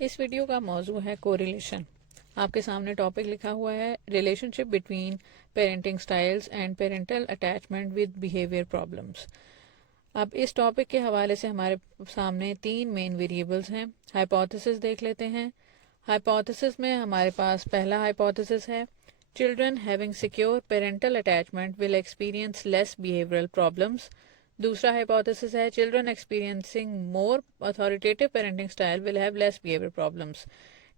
इस वीडियो का मौजू है कोरिलेशन। आपके सामने टॉपिक लिखा हुआ है relationship between parenting styles and parental attachment with behaviour problems. अब इस टॉपिक के हवाले से हमारे सामने तीन मेन वेरिएबल्स हैं। हाइपोथेसिस देख लेते हैं। हाइपोथेसिस में हमारे पास पहला हाइपोथेसिस है children having secure parental attachment will experience less behavioural problems. दूसरा हाइपोथेसिस है children experiencing more authoritative parenting style will have less behaviour problems.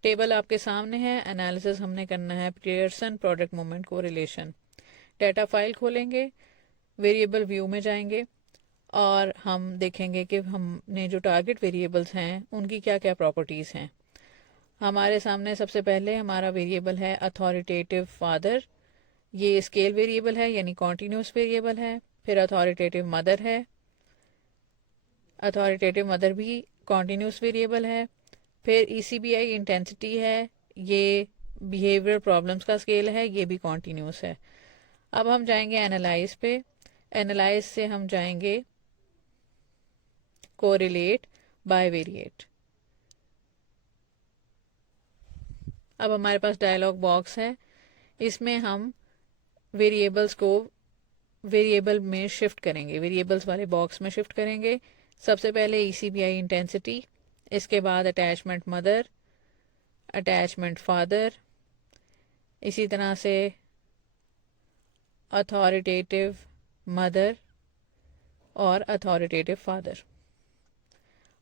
Table आपके सामने है। एनालिसिस हमने करना है Pearson product moment correlation. Data file खोलेंगे, वेरिएबल व्यू में जाएंगे और हम देखेंगे कि हमने जो टारगेट वेरिएबल्स हैं उनकी क्या क्या प्रॉपर्टीज़ हैं। हमारे सामने सबसे पहले हमारा वेरिएबल है अथॉरिटेटिव फादर। ये स्केल वेरिएबल है यानी कॉन्टीन्यूस वेरिएबल है। फिर अथॉरिटेटिव मदर है। अथॉरिटेटिव मदर भी कॉन्टीन्यूस वेरिएबल है। फिर ECBI इंटेंसिटी है, ये बिहेवियर प्रॉब्लम्स का स्केल है, ये भी कॉन्टीन्यूस है। अब हम जाएंगे एनालाइज पे। एनालाइज से हम जाएंगे कोरिलेट बाय वेरिएट। अब हमारे पास डायलॉग बॉक्स है, इसमें हम वेरिएबल्स को वेरिएबल में शिफ्ट करेंगे, वेरिएबल्स वाले बॉक्स में शिफ्ट करेंगे। सबसे पहले ECBI इंटेंसिटी, इसके बाद अटैचमेंट मदर, अटैचमेंट फादर, इसी तरह से अथॉरिटेटिव मदर और अथॉरिटेटिव फादर।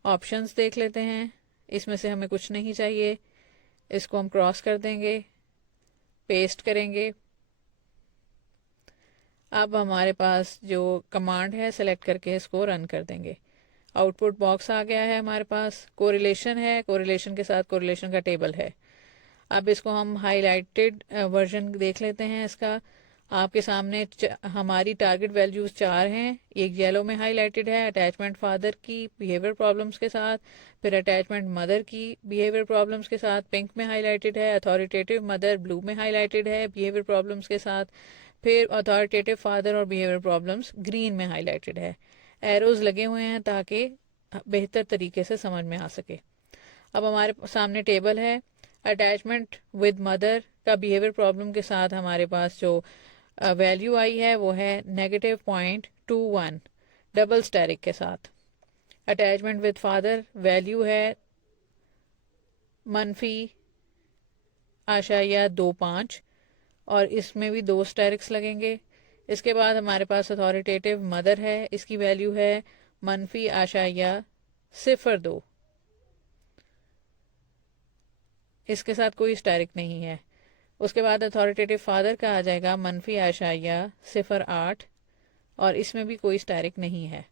ऑप्शंस देख लेते हैं, इसमें से हमें कुछ नहीं चाहिए, इसको हम क्रॉस कर देंगे, पेस्ट करेंगे। अब हमारे पास जो कमांड है सेलेक्ट करके इसको रन कर देंगे। आउटपुट बॉक्स आ गया है, हमारे पास कोरिलेशन है, कोरिलेशन के साथ कोरिलेशन का टेबल है। अब इसको हम हाईलाइटेड वर्जन देख लेते हैं इसका। आपके सामने हमारी टारगेट वैल्यूज 4 हैं। एक येलो में हाईलाइटेड है अटैचमेंट फादर की बिहेवियर प्रॉब्लम्स के साथ, फिर अटैचमेंट मदर की बिहेवियर प्रॉब्लम्स के साथ पिंक में हाईलाइटेड है, अथॉरिटेटिव मदर ब्लू में हाईलाइटेड है बिहेवियर प्रॉब्लम्स के साथ, फिर अथॉरिटेटिव फादर और बिहेवियर प्रॉब्लम्स ग्रीन में हाईलाइटेड है। एरोज लगे हुए हैं ताकि बेहतर तरीके से समझ में आ सके। अब हमारे सामने टेबल है। अटैचमेंट विद मदर का बिहेवियर प्रॉब्लम के साथ हमारे पास जो वैल्यू आई है वो है -0.21 डबल स्टेरिक के साथ। अटैचमेंट विद फादर वैल्यू है -2.5 और इसमें भी 2 स्टेरिक्स लगेंगे। इसके बाद हमारे पास अथॉरिटेटिव मदर है, इसकी वैल्यू है -0.02। इसके साथ कोई स्टेरिक नहीं है। उसके बाद अथॉरिटेटिव फादर का आ जाएगा -0.08 और इसमें भी कोई स्टैरिक नहीं है।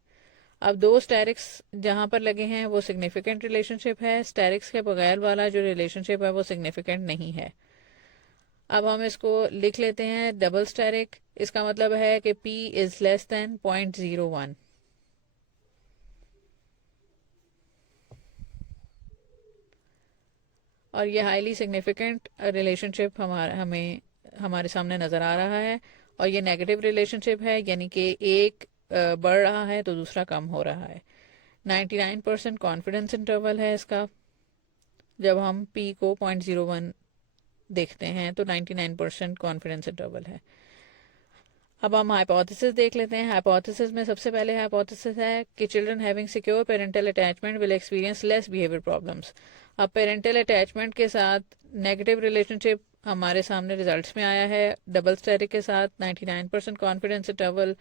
अब 2 स्टैरिक्स जहाँ पर लगे हैं वो सिग्निफिकेंट रिलेशनशिप है, स्टैरिक्स के बगैर वाला जो रिलेशनशिप है वो सिग्निफिकेंट नहीं है। अब हम इसको लिख लेते हैं डबल स्टैरिक। इसका मतलब है कि P इज लेस देन 0.01। और ये हाईली सिग्निफिकेंट रिलेशनशिप हमारे सामने नज़र आ रहा है। और ये नेगेटिव रिलेशनशिप है, यानी कि एक बढ़ रहा है तो दूसरा कम हो रहा है। 99% कॉन्फिडेंस इंटरवल है इसका। जब हम P को 0.01 देखते हैं तो 99% कॉन्फिडेंस इंटरवल है। अब हम हाइपोथेसिस देख लेते हैं। हाइपोथेसिस में सबसे पहले हाइपोथेसिस है कि children having secure parental attachment will experience less behaviour problems. अब पेरेंटल अटैचमेंट के साथ नेगेटिव रिलेशनशिप हमारे सामने रिजल्ट्स में आया है डबल स्टेरिक के साथ 99% कॉन्फिडेंस इंटरवल,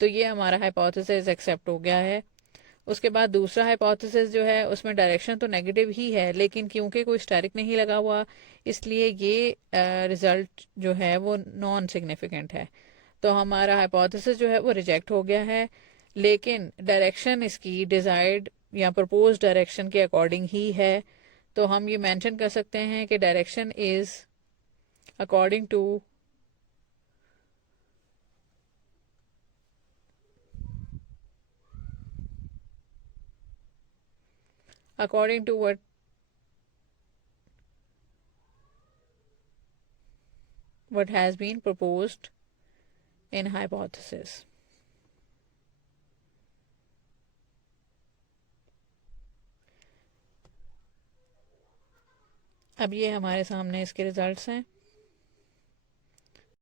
तो ये हमारा हाइपोथेसिस एक्सेप्ट हो गया है। उसके बाद दूसरा हाइपोथेसिस जो है उसमें डायरेक्शन तो नेगेटिव ही है, लेकिन क्योंकि कोई स्टेरिक नहीं लगा हुआ इसलिए ये रिजल्ट जो है वो नॉन सिग्निफिकेंट है। तो हमारा हाइपोथेसिस जो है वो रिजेक्ट हो गया है, लेकिन डायरेक्शन इसकी डिजायर्ड या प्रपोज डायरेक्शन के अकॉर्डिंग ही है। तो हम ये मेंशन कर सकते हैं कि direction is according to according to what has been proposed in hypothesis. अब ये हमारे सामने इसके रिजल्ट्स हैं।